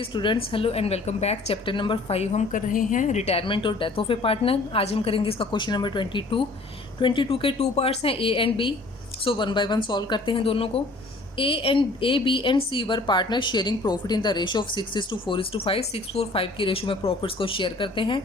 Okay students, hello and welcome back. Chapter number 5 हम कर रहे हैं रिटायरमेंट और डेथ ऑफ ए पार्टनर। आज हम करेंगे इसका क्वेश्चन नंबर 22 के 2 पार्ट्स हैं, A and B. So one by one solve करते हैं दोनों को। A B and C were partner sharing profit in the ratio of 6:4:5। 6:4:5 की रेशो में प्रॉफिट्स को शेयर करते हैं।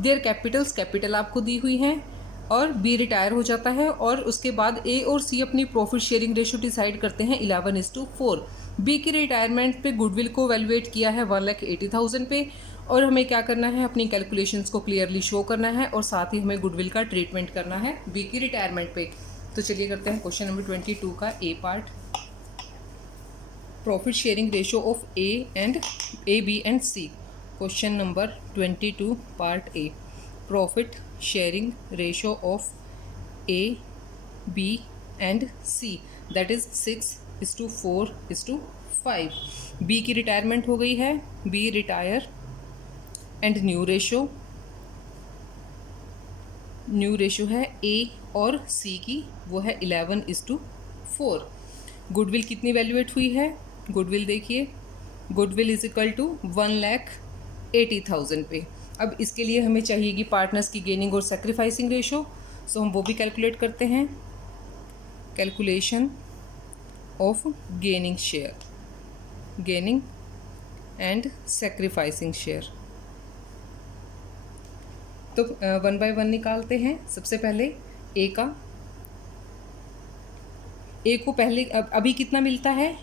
देयर कैपिटल आपको दी हुई हैं और बी रिटायर हो जाता है और उसके बाद ए और सी अपनी प्रॉफिट शेयरिंग रेशो डिसाइड करते हैं 11:4। बी की रिटायरमेंट पे गुडविल को वैल्यूएट किया है 1,80,000 पे और हमें क्या करना है, अपनी कैलकुलेशंस को क्लियरली शो करना है और साथ ही हमें गुडविल का ट्रीटमेंट करना है बी की रिटायरमेंट पे। तो चलिए करते हैं क्वेश्चन नंबर 22 का A part. Profit sharing ratio of A B and C. Question number 22 part A. Profit sharing ratio of A B and C, that is 6:4:5। B की रिटायरमेंट हो गई है, B retire and new ratio है A और सी की, वो है 11:4। Goodwill कितनी वैल्यूएट हुई है, गुडविल देखिए, गुडविल इज इक्वल टू 1,80,000 पे। अब इसके लिए हमें चाहिएगी पार्टनर्स की गेनिंग और सेक्रीफाइसिंग रेशो। सो हम वो भी कैलकुलेट करते हैं। Calculation of gaining and sacrificing share. तो वन बाय वन निकालते हैं। सबसे पहले ए को पहले अभी कितना मिलता है,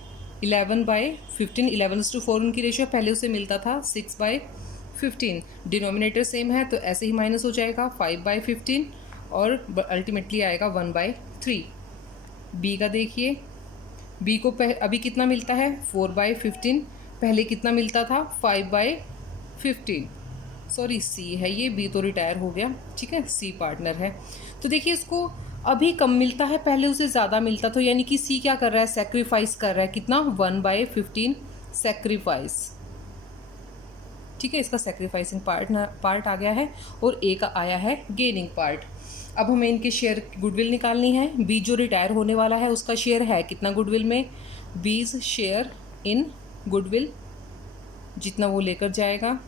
11/15। 11:4 उनकी रेशियो, पहले उसे मिलता था 6/15। डिनोमिनेटर सेम है तो ऐसे ही माइनस हो जाएगा 5/15 और अल्टीमेटली आएगा 1/3। बी का देखिए, बी को अभी कितना मिलता है 4/15, पहले कितना मिलता था 5/15। सॉरी सी है ये, बी तो रिटायर हो गया, ठीक है, सी पार्टनर है। तो देखिए इसको अभी कम मिलता है, पहले उसे ज़्यादा मिलता, तो यानी कि सी क्या कर रहा है, सेक्रीफाइस कर रहा है। कितना, 1/15 सेक्रीफाइस, ठीक है, इसका सेक्रीफाइसिंग पार्ट आ गया है और ए का आया है गेनिंग पार्ट। अब हमें इनके शेयर गुडविल निकालनी है। बी जो रिटायर होने वाला है उसका शेयर है कितना गुडविल में, बीज शेयर इन गुडविल, जितना वो लेकर जाएगा,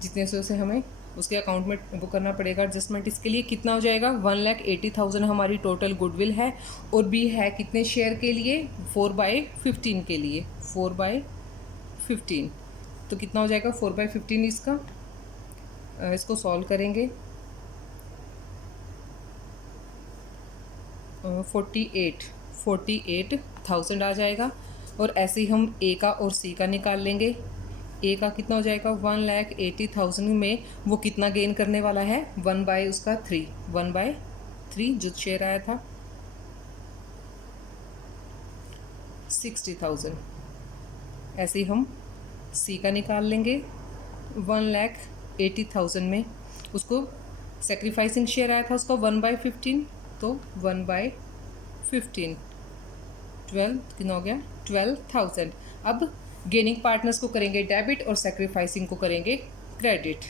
जितने से उसे हमें उसके अकाउंट में वो करना पड़ेगा एडजस्टमेंट। इसके लिए कितना हो जाएगा, 1,80,000 हमारी टोटल गुडविल है और बी है कितने शेयर के लिए, 4/15 के लिए, 4/15। तो कितना हो जाएगा 4/15 इसका, इसको सॉल्व करेंगे 48,000 आ जाएगा। और ऐसे ही हम ए का और सी का निकाल लेंगे। ए का कितना हो जाएगा, 1,80,000 में वो कितना गेन करने वाला है, 1/3 जो शेयर आया था 60,000। ऐसे ही हम सी का निकाल लेंगे 1,80,000 में, उसको सेक्रीफाइसिंग शेयर आया था उसका 1/15, तो 1/15 12 कितना हो गया 12,000। अब गेनिंग पार्टनर्स को करेंगे डेबिट और सेक्रीफाइसिंग को करेंगे क्रेडिट।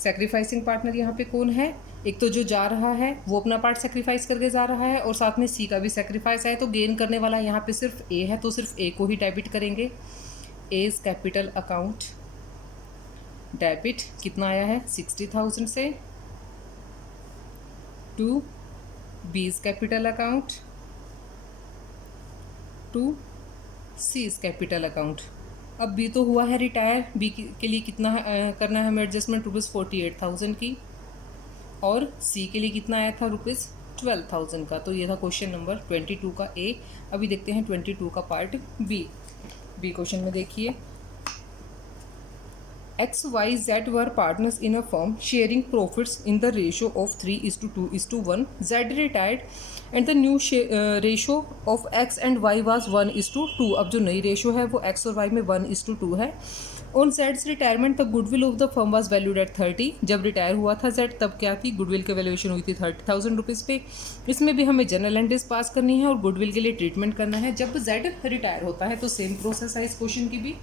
सेक्रीफाइसिंग पार्टनर यहाँ पे कौन है, एक तो जो जा रहा है वो अपना पार्ट सेक्रीफाइस करके जा रहा है और साथ में सी का भी सेक्रीफाइस है। तो गेन करने वाला यहाँ पे सिर्फ ए है, तो सिर्फ ए को ही डेबिट करेंगे। एज कैपिटल अकाउंट डेबिट कितना आया है 60,000 से, to B's capital account, to C's capital account. अब बी तो हुआ है रिटायर, बी के लिए कितना करना है हमें एडजस्टमेंट, ₹48,000 की, और सी के लिए कितना आया था ₹12,000 का। तो ये था क्वेश्चन नंबर 22 का ए। अभी देखते हैं 22 का पार्ट बी। बी क्वेश्चन में देखिए, XYZ were partners in a firm sharing profits in the ratio of 3:2:1. Z retired and the new ratio of X and Y was 1:2. अब जो नई रेशो है वो X और Y में 1:2 है। On Z's retirement the goodwill of the firm was valued at 30. जब retire हुआ था Z तब क्या थी, गुडविल की वैल्यूएशन हुई थी 30,000 रुपीज़ पे। इसमें भी हमें जनरल एंट्रीज पास करनी है और गुडविल के लिए ट्रीटमेंट करना है जब Z रिटायर होता है। तो सेम प्रोसेस है इस क्वेश्चन की भी।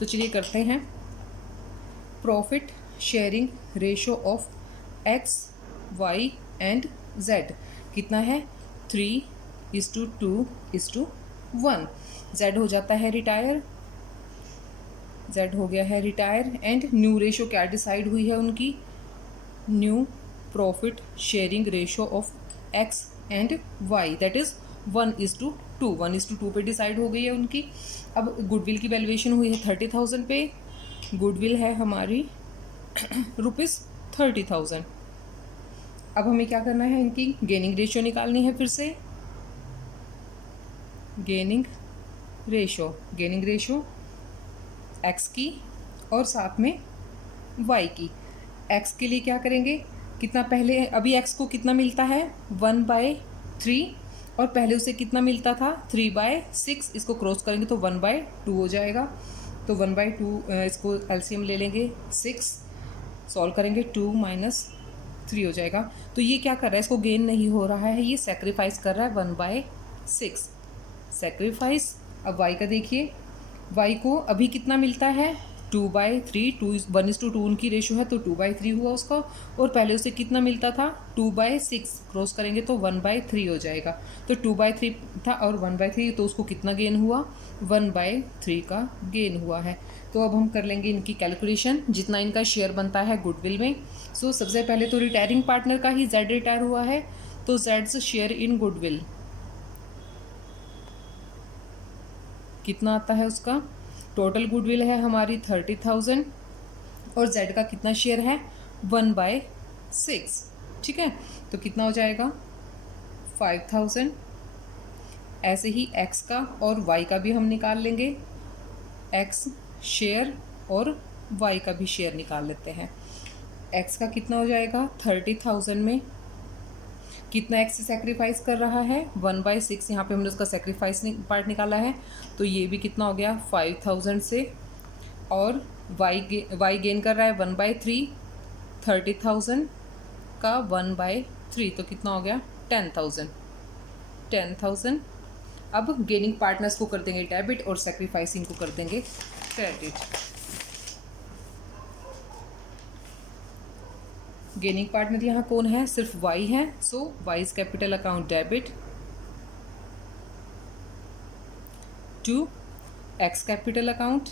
तो चलिए करते हैं। Profit sharing ratio of X Y and Z कितना है, 3:2:1। जेड हो जाता है रिटायर, जेड हो गया है रिटायर। एंड न्यू रेशो क्या डिसाइड हुई है उनकी, new profit sharing ratio of X and Y, that is 1:2, 1:2 पे डिसाइड हो गई है उनकी। अब गुडविल की वैल्यूएशन हुई है 30,000 पे, गुडविल है हमारी ₹30,000। अब हमें क्या करना है, इनकी गेनिंग रेशियो निकालनी है फिर से। गेनिंग रेशियो एक्स की और साथ में वाई की। एक्स के लिए क्या करेंगे, कितना पहले, अभी एक्स को कितना मिलता है 1/3, और पहले उसे कितना मिलता था 3/6, इसको क्रॉस करेंगे तो 1/2 हो जाएगा। तो 1/2 इसको एलसीएम ले लेंगे 6, सॉल्व करेंगे 2 - 3 हो जाएगा। तो ये क्या कर रहा है, इसको गेन नहीं हो रहा है, ये सेक्रीफाइस कर रहा है 1/6 सेक्रीफाइस। अब वाई का देखिए, वाई को अभी कितना मिलता है 2/3, 1:2 उनकी रेशो है तो 2/3 हुआ उसका, और पहले उसे कितना मिलता था 2/6, क्रॉस करेंगे तो 1/3 हो जाएगा। तो 2/3 था और 1/3, तो उसको कितना गेन हुआ 1/3 का गेन हुआ है। तो अब हम कर लेंगे इनकी कैलकुलेशन, जितना इनका शेयर बनता है गुडविल में। सो सबसे पहले तो रिटायरिंग पार्टनर का ही जेड रिटायर हुआ है, तो जेड्स शेयर इन गुडविल कितना आता है उसका, टोटल गुडविल है हमारी 30,000 और जेड का कितना शेयर है 1/6, ठीक है। तो कितना हो जाएगा 5,000। ऐसे ही एक्स का और वाई का भी हम निकाल लेंगे, एक्स शेयर और वाई का भी शेयर निकाल लेते हैं। एक्स का कितना हो जाएगा 30,000 में कितना एक्स सेक्रीफाइस कर रहा है 1/6, यहाँ पे हमने उसका सेक्रीफाइस पार्ट निकाला है, तो ये भी कितना हो गया 5,000 से। और वाई गेन कर रहा है 1/3, 30,000 का 1/3, तो कितना हो गया 10,000। अब गेनिंग पार्टनर्स को कर देंगे डेबिट और सेक्रीफाइसिंग को कर देंगे क्रेडिट। गेनिंग पार्टनर यहाँ कौन है, सिर्फ वाई है, so Y's capital account debit to X capital account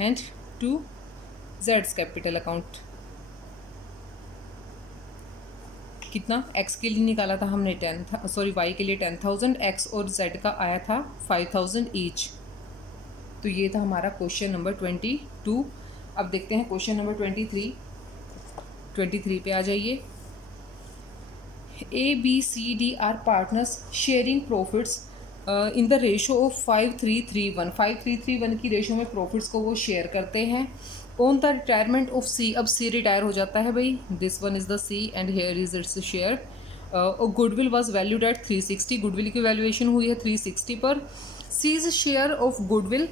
and to जेड्स कैपिटल अकाउंट। कितना एक्स के लिए निकाला था हमने वाई के लिए 10,000, एक्स और जेड का आया था 5,000 ईच। तो ये था हमारा क्वेश्चन नंबर 22। अब देखते हैं क्वेश्चन नंबर 23 पे आ जाइए। ABCD are partners sharing profits in the ratio of 5:3:1, 5:3:1 की रेशो में प्रॉफिट्स को वो शेयर करते हैं। On the retirement of C, अब सी रिटायर हो जाता है भाई, this one is the C and here is its share. Goodwill was valued at 360, goodwill की वैल्यूएशन हुई है 360 पर। C's share of goodwill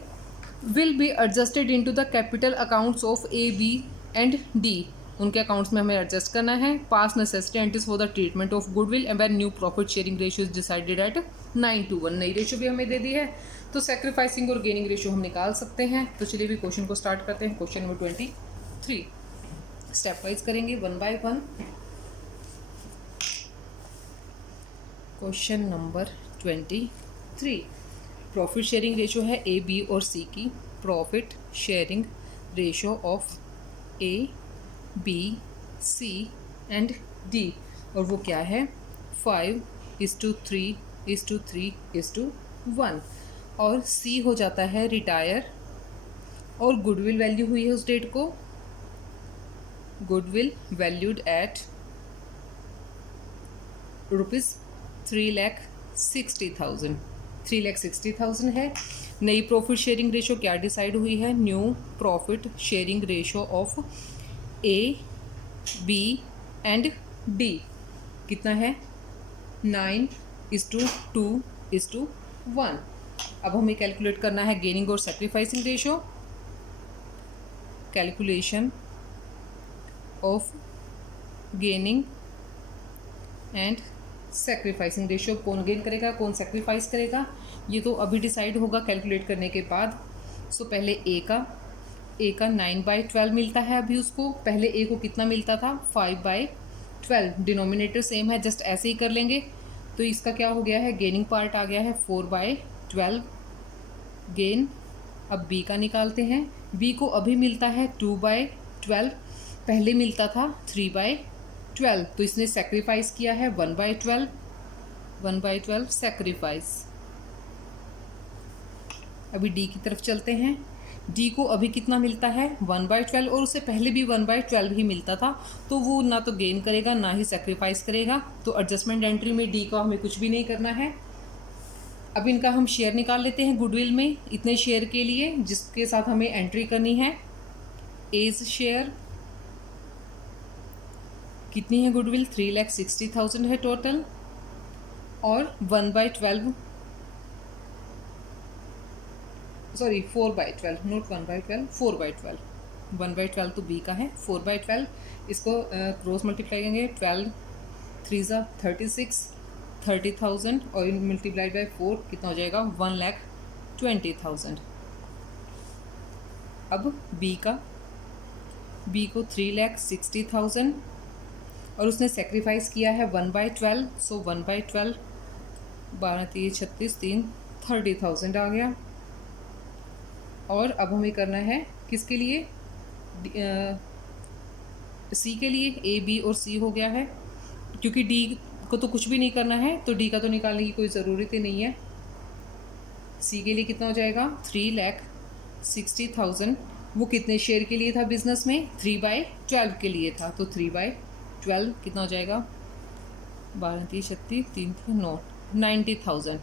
will be adjusted into the capital accounts of A, B and D, उनके accounts में हमें adjust करना है। पास necessity for the treatment of goodwill and when new profit sharing ratio is decided at 9:1, नई ratio भी हमें दे दी है, तो सेक्रीफाइसिंग और गेनिंग रेशियो हम निकाल सकते हैं। तो चलिए भी क्वेश्चन को स्टार्ट करते हैं। क्वेश्चन नंबर 23 स्टेप वाइज करेंगे 1 by 1। Question number 23, profit sharing ratio है A, B और C की। Profit sharing ratio of A, B, C and D, और वो क्या है 5:3:3:1, और C हो जाता है रिटायर, और गुडविल वैल्यू हुई है उस डेट को, गुडविल वैल्यूड एट ₹3,60,000, 3,60,000 है। नई प्रॉफिट शेयरिंग रेशो क्या डिसाइड हुई है, new profit sharing ratio of A, B and D कितना है 9:2:1। अब हमें कैलकुलेट करना है गेनिंग और sacrificing ratio. Calculation of gaining and sacrificing ratio, कौन गेन करेगा कौन सेक्रीफाइस करेगा, ये तो अभी डिसाइड होगा कैलकुलेट करने के बाद। सो पहले ए का 9/12 मिलता है अभी उसको, पहले ए को कितना मिलता था 5/12, डिनोमिनेटर सेम है, जस्ट ऐसे ही कर लेंगे। तो इसका क्या हो गया है, गेनिंग पार्ट आ गया है 4/12 गेन अब बी का निकालते हैं। बी को अभी मिलता है 2/12, पहले मिलता था 3/12, तो इसने सेक्रीफाइस किया है 1/12, 1/12 सेक्रीफाइस। अभी डी की तरफ चलते हैं। डी को अभी कितना मिलता है 1/12, और उससे पहले भी 1/12 ही मिलता था, तो वो ना तो गेन करेगा ना ही सेक्रीफाइस करेगा, तो एडजस्टमेंट एंट्री में डी का हमें कुछ भी नहीं करना है। अब इनका हम शेयर निकाल लेते हैं गुडविल में, इतने शेयर के लिए जिसके साथ हमें एंट्री करनी है। एज शेयर कितनी है गुडविल, 3,60,000 है टोटल, और 1/12 सॉरी 4/12, नॉट 1/12, 4/12, 1/12 तो बी का है, 4/12 इसको क्रॉस मल्टीप्लाई करेंगे, 12 3 ज़ा 36, 30,000 और मल्टीप्लाई बाय 4 कितना हो जाएगा 1,20,000। अब बी को 3,60,000 और उसने सेक्रीफाइस किया है 1/12, सो 1/12 12 3 36 3 30,000 आ गया। और अब हमें करना है किसके लिए, सी के लिए, ए बी और सी हो गया है, क्योंकि डी को तो कुछ भी नहीं करना है तो डी का तो निकालने की कोई ज़रूरत ही नहीं है। सी के लिए कितना हो जाएगा 3,60,000, वो कितने शेयर के लिए था बिजनेस में, 3/12 के लिए था, तो 3/12 कितना हो जाएगा 12 3 36 3 9 90,000।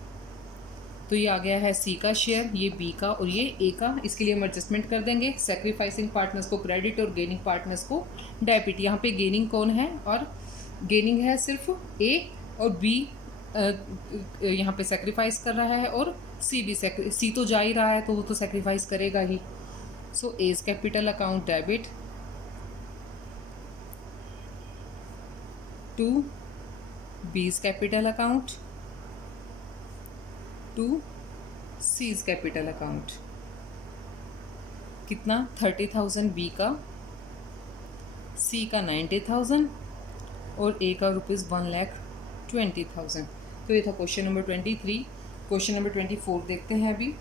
तो ये आ गया है सी का शेयर, ये बी का और ये ए का। इसके लिए हम एडजस्टमेंट कर देंगे, सेक्रीफाइसिंग पार्टनर्स को क्रेडिट और गेनिंग पार्टनर्स को डेबिट। यहाँ पे गेनिंग कौन है, और गेनिंग है सिर्फ ए, और बी यहाँ पे सेक्रीफाइस कर रहा है, और सी भी सी तो जा ही रहा है तो वो तो सेक्रीफाइस करेगा ही। So A's capital account debit to B's capital account to C's capital account. कितना 30,000 बी का, सी का 90,000 और ए का ₹1,20,000। तो ये था क्वेश्चन नंबर 23। क्वेश्चन नंबर 24 देखते हैं अभी।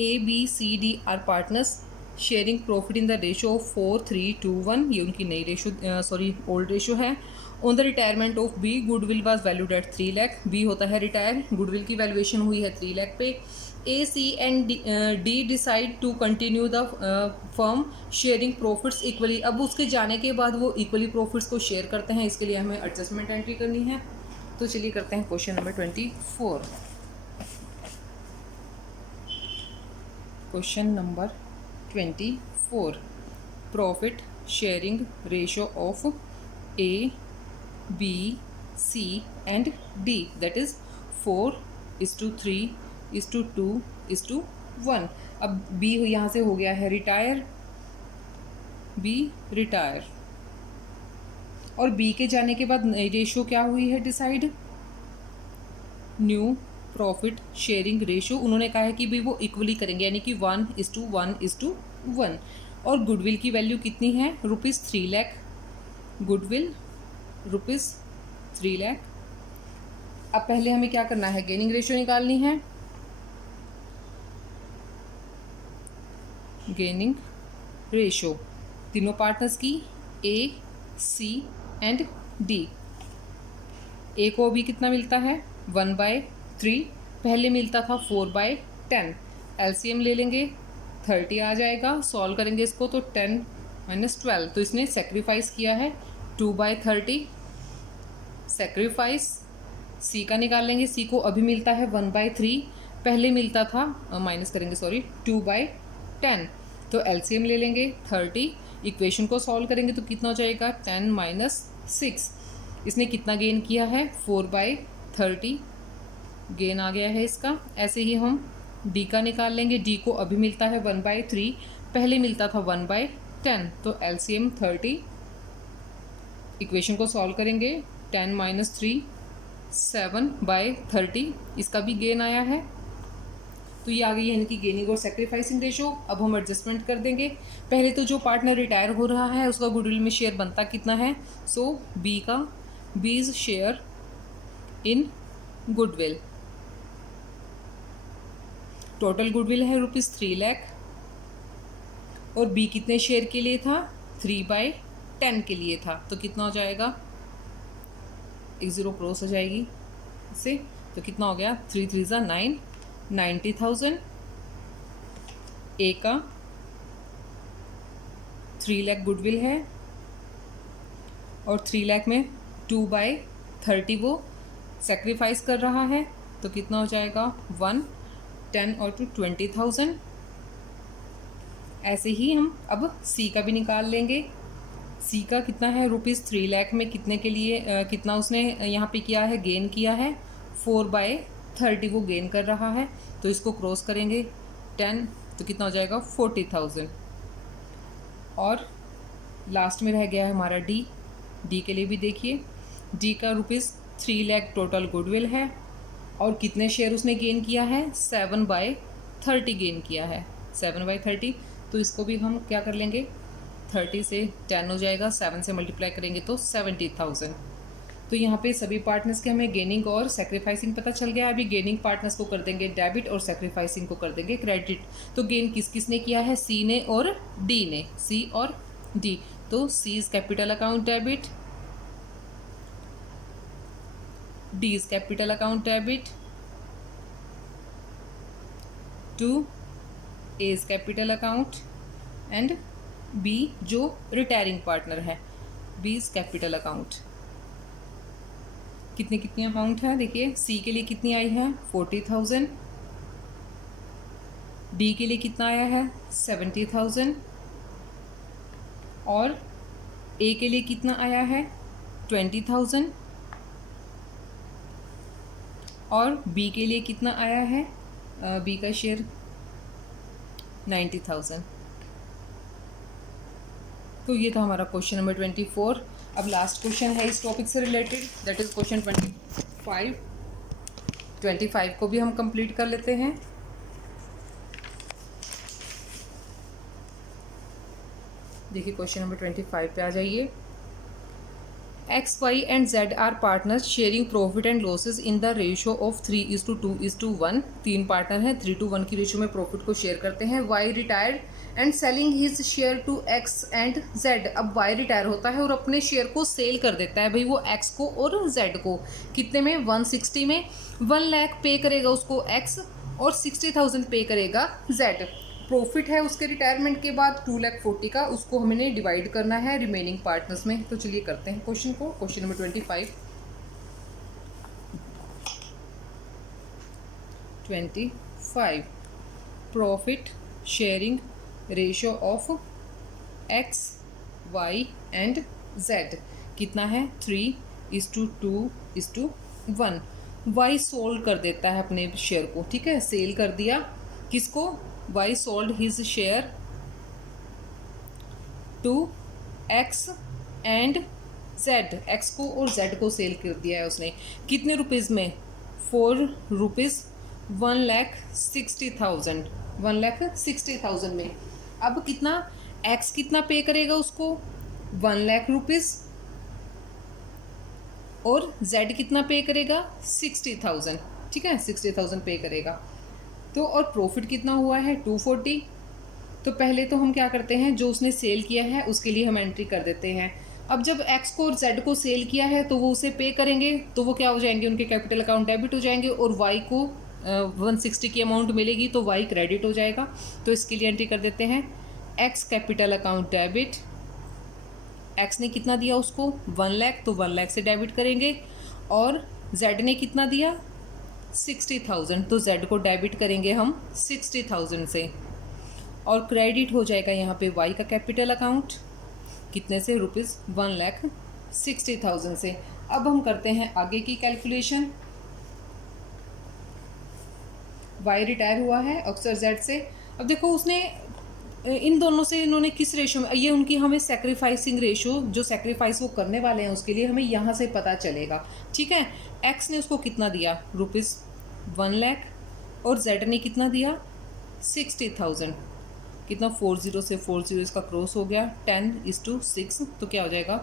A B C D are partners sharing profit in the ratio of 4:3:2:1, ये उनकी नई रेशो सॉरी ओल्ड रेशो है। On the retirement of B goodwill was valued at 3 lakh, B होता है रिटायर, गुडविल की वैल्यूएशन हुई है 3 लाख पे। A C and D decide to continue the firm sharing profits equally, अब उसके जाने के बाद वो इक्वली प्रॉफिट्स को शेयर करते हैं, इसके लिए हमें एडजस्टमेंट एंट्री करनी है। तो चलिए करते हैं question number 24। Question number 24, profit sharing ratio of A B C and D, that is 4:3:2:1। अब बी यहाँ से हो गया है रिटायर, बी रिटायर, और बी के जाने के बाद नई रेशो क्या हुई है decide, new profit sharing ratio. उन्होंने कहा है कि भी वो इक्वली करेंगे, यानी कि 1:1:1। और गुडविल की वैल्यू कितनी है, ₹3 लाख, गुडविल ₹3 लाख। अब पहले हमें क्या करना है, गेनिंग रेशो निकालनी है, गेनिंग रेशो तीनों पार्टनर्स की, ए सी एंड डी। ए को अभी कितना मिलता है 1/3, पहले मिलता था 4/10, एलसीएम ले लेंगे 30 आ जाएगा, सॉल्व करेंगे इसको तो 10 - 12, तो इसने सेक्रीफाइस किया है 2/30, सेक्रीफाइस। सी का निकाल लेंगे, सी को अभी मिलता है 1/3, पहले मिलता था माइनस करेंगे सॉरी 2/10, तो एलसीएम ले लेंगे 30, इक्वेशन को सॉल्व करेंगे तो कितना हो जाएगा 10 - 6। इसने कितना गेन किया है 4/30 गेन आ गया है इसका। ऐसे ही हम डी का निकाल लेंगे, डी को अभी मिलता है 1/3, पहले मिलता था 1/10, तो एलसीएम 30, इक्वेशन को सॉल्व करेंगे 10 - 3 7/30, इसका भी गेन आया है। तो ये आ गई है इनकी गेनिंग और सेक्रीफाइसिंग रेशो। अब हम एडजस्टमेंट कर देंगे। पहले तो जो पार्टनर रिटायर हो रहा है उसका गुडविल में शेयर बनता कितना है, सो बी का बीज share in goodwill total goodwill है ₹3 लाख, और बी कितने शेयर के लिए था, 3/10 के लिए था, तो कितना हो जाएगा, एक ज़ीरो क्रॉस हो जाएगी इससे, तो कितना हो गया, 3 3 ज़ा 9, 90,000। ए का 3 लाख गुडविल है, और 3 लाख में 2/30 वो सेक्रीफाइस कर रहा है, तो कितना हो जाएगा, 1, 10 और 2 20,000। ऐसे ही हम अब सी का भी निकाल लेंगे। सी का कितना है, ₹3 लाख में कितने के लिए कितना उसने यहाँ पे किया है, गेन किया है, 4/30 वो गेन कर रहा है, तो इसको क्रॉस करेंगे 10, तो कितना हो जाएगा, 40,000। और लास्ट में रह गया है हमारा डी। डी के लिए भी देखिए, डी का ₹3 लाख टोटल गुडविल है, और कितने शेयर उसने गेन किया है, 7/30 गेन किया है, 7/30। तो इसको भी हम क्या कर लेंगे, 30 से 10 हो जाएगा, 7 से मल्टीप्लाई करेंगे तो 70,000। तो यहाँ पे सभी पार्टनर्स के हमें गेनिंग और सेक्रीफाइसिंग पता चल गया। अभी गेनिंग पार्टनर्स को कर देंगे डेबिट और सेक्रीफाइसिंग को कर देंगे क्रेडिट। तो गेन किस किस ने किया है, सी ने और डी ने, सी और डी। तो C is capital account debit, D is capital account debit to A is capital account, and B जो रिटायरिंग पार्टनर है, बी इज कैपिटल अकाउंट। कितनी कितनी अमाउंट है देखिए, सी के लिए कितनी आई है, 40,000, डी के लिए कितना आया है, 70,000, और ए के लिए कितना आया है, 20,000, और बी के लिए कितना आया है, बी का शेयर 90,000। तो ये था हमारा क्वेश्चन नंबर 24। अब लास्ट क्वेश्चन है इस टॉपिक से रिलेटेड, दैट इज़ क्वेश्चन 25। 25 को भी हम कंप्लीट कर लेते हैं। देखिए क्वेश्चन नंबर 25 पे आ जाइए। X, Y and Z are partners sharing profit and losses in the ratio of 3:2:1। तीन पार्टनर हैं, 3:1 की रेशियो में प्रॉफिट को शेयर करते हैं। Y retired and selling his share to X and Z। अब Y रिटायर होता है और अपने शेयर को सेल कर देता है भाई, वो X को और Z को। कितने में, 160 में। 1 लाख पे करेगा उसको X और 60,000 पे करेगा Z। प्रॉफिट है उसके रिटायरमेंट के बाद 2,40,000 का, उसको हमने डिवाइड करना है रिमेनिंग पार्टनर्स में। तो चलिए करते हैं क्वेश्चन को। Question number 25 profit sharing ratio of X, Y and Z कितना है, 3:2:1। Y सोल्ड कर देता है अपने शेयर को, ठीक है, सेल कर दिया। किसको, Y sold his share to X and Z। X को और Z को सेल कर दिया है उसने। कितने रुपीज़ में, 4 रुपीज़, 1,60,000, 1,60,000 में। अब कितना, X कितना पे करेगा उसको, 1 लाख रुपीज़, और Z कितना पे करेगा, 60,000, ठीक है, 60,000 पे करेगा। तो और प्रॉफिट कितना हुआ है, 240। तो पहले तो हम क्या करते हैं, जो उसने सेल किया है उसके लिए हम एंट्री कर देते हैं। अब जब X को और Z को सेल किया है तो वो उसे पे करेंगे, तो वो क्या हो जाएंगे, उनके कैपिटल अकाउंट डेबिट हो जाएंगे, और Y को 160 की अमाउंट मिलेगी तो Y क्रेडिट हो जाएगा। तो इसके लिए एंट्री कर देते हैं, X capital account debit. X ने कितना दिया उसको, 1 लाख, तो 1 लाख से डेबिट करेंगे, और Z ने कितना दिया, 60,000, तो Z को डेबिट करेंगे हम 60,000 से, और क्रेडिट हो जाएगा यहाँ पे Y का कैपिटल अकाउंट कितने से, ₹1,60,000 से। अब हम करते हैं आगे की कैलकुलेशन। Y रिटायर हुआ है अक्सर Z से। अब देखो उसने इन दोनों से, इन्होंने किस रेशो में, ये उनकी हमें सेक्रीफाइसिंग रेशो, जो सेक्रीफाइस वो करने वाले हैं उसके लिए हमें यहाँ से पता चलेगा, ठीक है। X ने उसको कितना दिया, ₹1 लाख, और Z ने कितना दिया, 60,000। कितना, 40 से 40 इसका क्रॉस हो गया, 10:6, तो क्या हो जाएगा,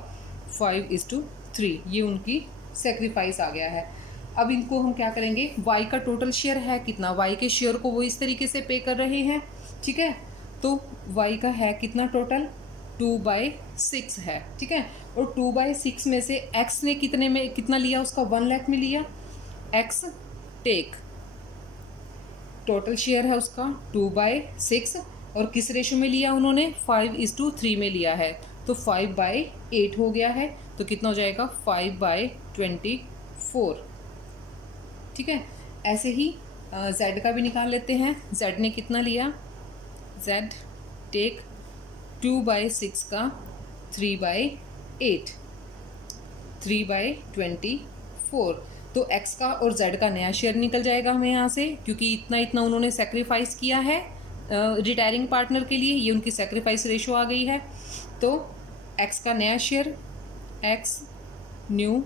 5:3। ये उनकी सेक्रीफाइस आ गया है। अब इनको हम क्या करेंगे, वाई का टोटल शेयर है कितना, वाई के शेयर को वो इस तरीके से पे कर रहे हैं, ठीक है। तो वाई का है कितना टोटल, 2/6 है, ठीक है। और 2/6 में से एक्स ने कितने में कितना लिया, उसका 1 लाख में लिया। एक्स टेक टोटल शेयर है उसका 2/6 और किस रेशो में लिया उन्होंने, 5:3 में लिया है, तो 5/8 हो गया है। तो कितना हो जाएगा, 5/24, ठीक है। ऐसे ही जेड का भी निकाल लेते हैं। जेड ने कितना लिया, जेड टेक 2/6 का 3/8, 3/24। तो x का और z का नया शेयर निकल जाएगा हमें यहाँ से, क्योंकि इतना इतना उन्होंने सेक्रीफाइस किया है रिटायरिंग पार्टनर के लिए, ये उनकी सेक्रीफाइस रेशो आ गई है। तो x का नया शेयर, x new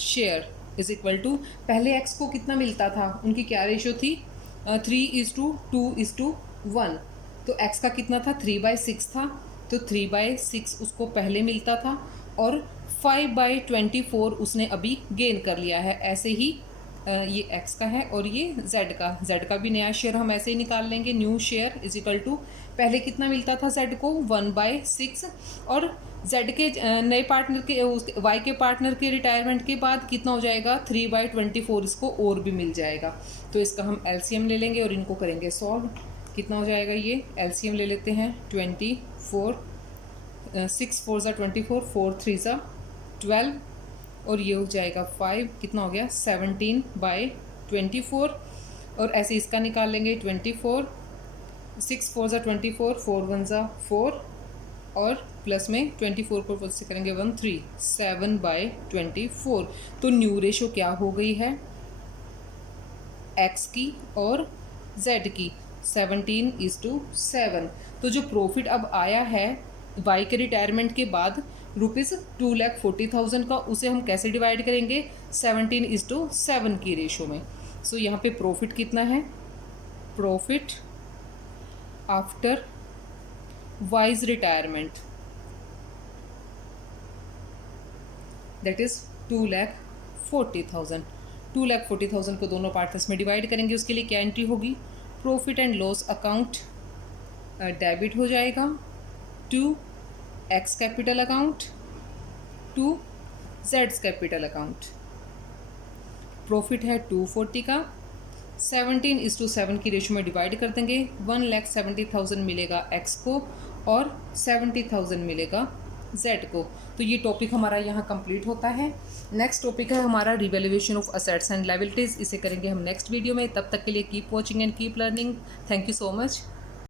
share is equal to, पहले x को कितना मिलता था, उनकी क्या रेशो थी, 3:2:1। तो x का कितना था, 3/6 था, तो 3/6 उसको पहले मिलता था और 5/24 उसने अभी गेन कर लिया है। ऐसे ही ये x का है और ये z का भी नया शेयर हम ऐसे ही निकाल लेंगे। New share is equal to, पहले कितना मिलता था z को, 1/6 और z के नए पार्टनर के y के पार्टनर के रिटायरमेंट के बाद कितना हो जाएगा, 3/24 इसको और भी मिल जाएगा। तो इसका हम LCM ले लेंगे और इनको करेंगे सॉल्व। कितना हो जाएगा, ये LCM ले लेते हैं, 24, 6 4 ज़ा 24, 4 3 ज़ा 12 और ये हो जाएगा 5, कितना हो गया, 17/24। और ऐसे इसका निकाल लेंगे, 24, 6 4 ज़ा 24, 4 1 ज़ा 4 और प्लस में 24 को प्लस से करेंगे 1 3, 7/24। तो न्यू रेशो क्या हो गई है, x की और z की, 17:7। तो जो प्रॉफिट अब आया है y के रिटायरमेंट के बाद ₹2,40,000 का, उसे हम कैसे डिवाइड करेंगे, 17:7 की रेशो में। सो यहाँ पे प्रॉफिट कितना है, profit after wise retirement, that is 2,40,000। 2,40,000 को दोनों पार्ट्स में डिवाइड करेंगे, उसके लिए क्या एंट्री होगी, profit and loss account debit हो जाएगा to X capital account to जेड्स कैपिटल अकाउंट। प्रॉफिट है 240 का, 17:7 की रेशो में डिवाइड कर देंगे, 1,70,000 मिलेगा एक्स को और 70,000 मिलेगा जेड को। तो ये टॉपिक हमारा यहाँ कंप्लीट होता है। नेक्स्ट टॉपिक है हमारा revaluation of assets and liabilities, इसे करेंगे हम नेक्स्ट वीडियो में। तब तक के लिए keep watching and keep learning. Thank you so much.